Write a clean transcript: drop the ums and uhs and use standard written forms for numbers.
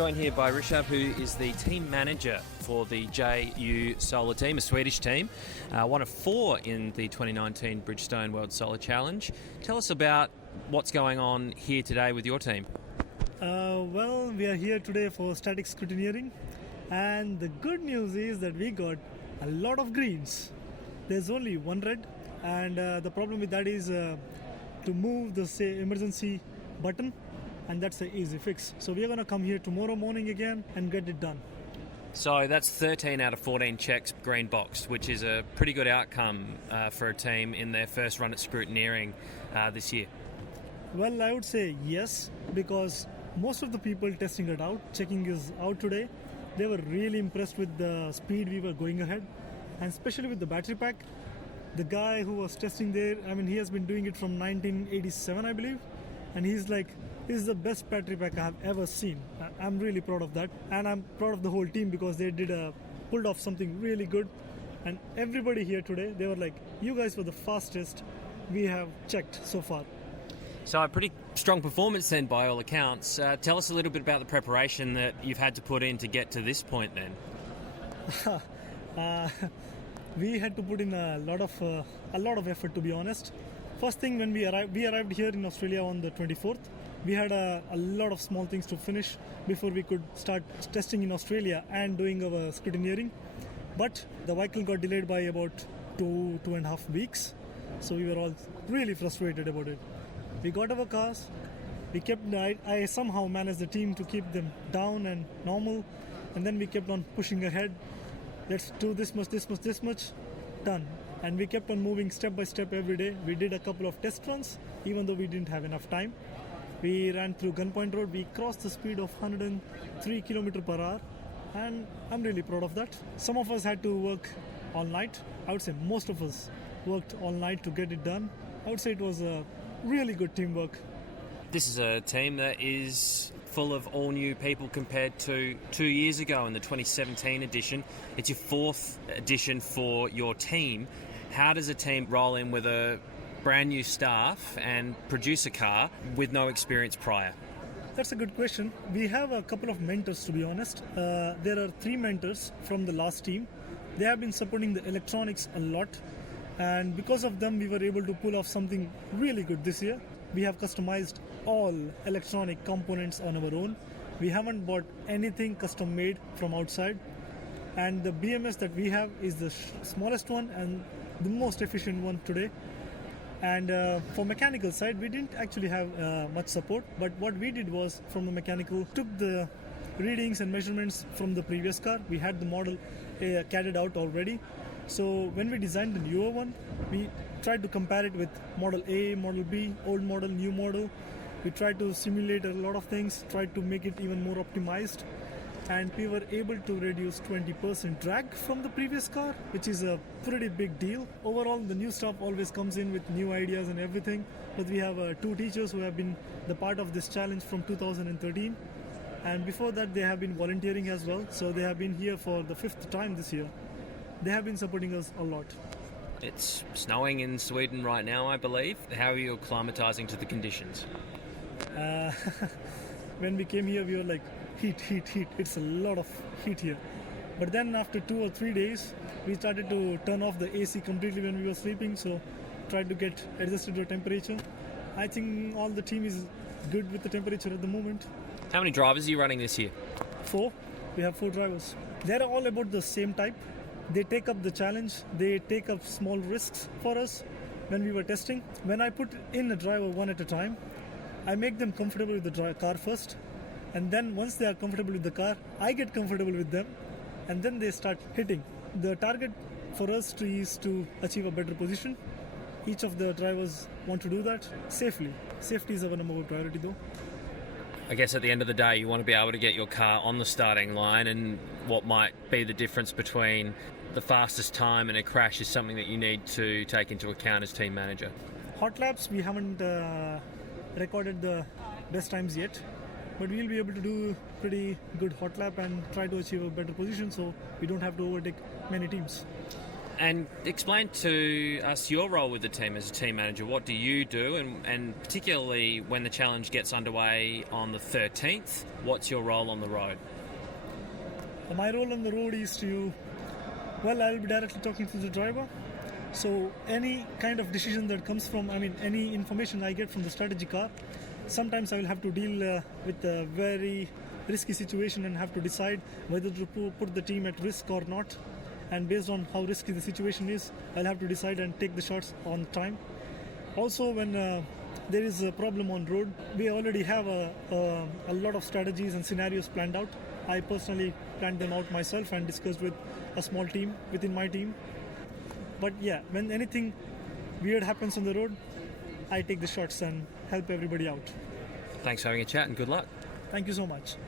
joined here by Rishab, who is the team manager for the JU Solar team, a Swedish team, one of 4 in the 2019 Bridgestone World Solar Challenge. Tell us about what's going on here today with your team. Well, we are here today for static scrutineering, and the good news is that we got a lot of greens. There's only one red, and the problem with that is to move the emergency button, and that's an easy fix. So we are going to come here tomorrow morning again and get it done. So that's 13 out of 14 checks green boxed, which is a pretty good outcome for a team in their first run at scrutineering this year. Well, I would say yes, because most of the people testing it out, checking is out today, they were really impressed with the speed we were going ahead, and especially with the battery pack. The guy who was testing there, he has been doing it from 1987, I believe, and he's like, this is the best battery pack I have ever seen. I'm really proud of that, and I'm proud of the whole team because they pulled off something really good. And everybody here today, they were like, you guys were the fastest we have checked so far. So a pretty strong performance then by all accounts. Tell us a little bit about the preparation that you've had to put in to get to this point then. We had to put in a lot of effort, to be honest. First thing, when we arrived here in Australia on the 24th. We had a lot of small things to finish before we could start testing in Australia and doing our scrutineering. But the vehicle got delayed by about 2.5 weeks. So we were all really frustrated about it. We got our cars. I somehow managed the team to keep them down and normal. And then we kept on pushing ahead. Let's do this much, done. And we kept on moving step by step every day. We did a couple of test runs, even though we didn't have enough time. We ran through Gunpoint Road. We crossed the speed of 103 km per hour, and I'm really proud of that. Some of us had to work all night. I would say most of us worked all night to get it done. I would say it was a really good teamwork. This is a team that is full of all new people compared to 2 years ago in the 2017 edition. It's your 4th edition for your team. How does a team roll in with a brand new staff and produce a car with no experience prior? That's a good question. We have a couple of mentors, to be honest. There are 3 mentors from the last team. They have been supporting the electronics a lot, and because of them we were able to pull off something really good this year. We have customized all electronic components on our own. We haven't bought anything custom made from outside, and the BMS that we have is the smallest one and the most efficient one today. And for mechanical side, we didn't actually have much support, but what we did was, from the mechanical, took the readings and measurements from the previous car. We had the model carried out already. So when we designed the newer one, we tried to compare it with Model A, Model B, old model, new model. We tried to simulate a lot of things, tried to make it even more optimized. And we were able to reduce 20% drag from the previous car, which is a pretty big deal. Overall, the new staff always comes in with new ideas and everything. But we have 2 teachers who have been the part of this challenge from 2013. And before that, they have been volunteering as well. So they have been here for the 5th time this year. They have been supporting us a lot. It's snowing in Sweden right now, I believe. How are you acclimatizing to the conditions? When we came here, we were like, heat. It's a lot of heat here. But then after 2 or 3 days, we started to turn off the AC completely when we were sleeping, so tried to get adjusted to temperature. I think all the team is good with the temperature at the moment. How many drivers are you running this year? 4. We have 4 drivers. They're all about the same type. They take up the challenge. They take up small risks for us when we were testing. When I put in a driver one at a time, I make them comfortable with the car first. And then once they are comfortable with the car, I get comfortable with them, and then they start hitting. The target for us is to achieve a better position. Each of the drivers want to do that safely. Safety is our number 1 priority though. I guess at the end of the day, you want to be able to get your car on the starting line, and what might be the difference between the fastest time and a crash is something that you need to take into account as team manager. Hot laps, we haven't recorded the best times yet. But we'll be able to do pretty good hot lap and try to achieve a better position so we don't have to overtake many teams. And explain to us your role with the team as a team manager. What do you do, and particularly when the challenge gets underway on the 13th, what's your role on the road? My role on the road is I'll be directly talking to the driver. So any kind of decision that comes from, any information I get from the strategy car, sometimes I will have to deal with a very risky situation and have to decide whether to put the team at risk or not. And based on how risky the situation is, I'll have to decide and take the shots on time. Also, when there is a problem on road, we already have a lot of strategies and scenarios planned out. I personally planned them out myself and discussed with a small team within my team. But yeah, when anything weird happens on the road, I take the shots and help everybody out. Thanks for having a chat and good luck. Thank you so much.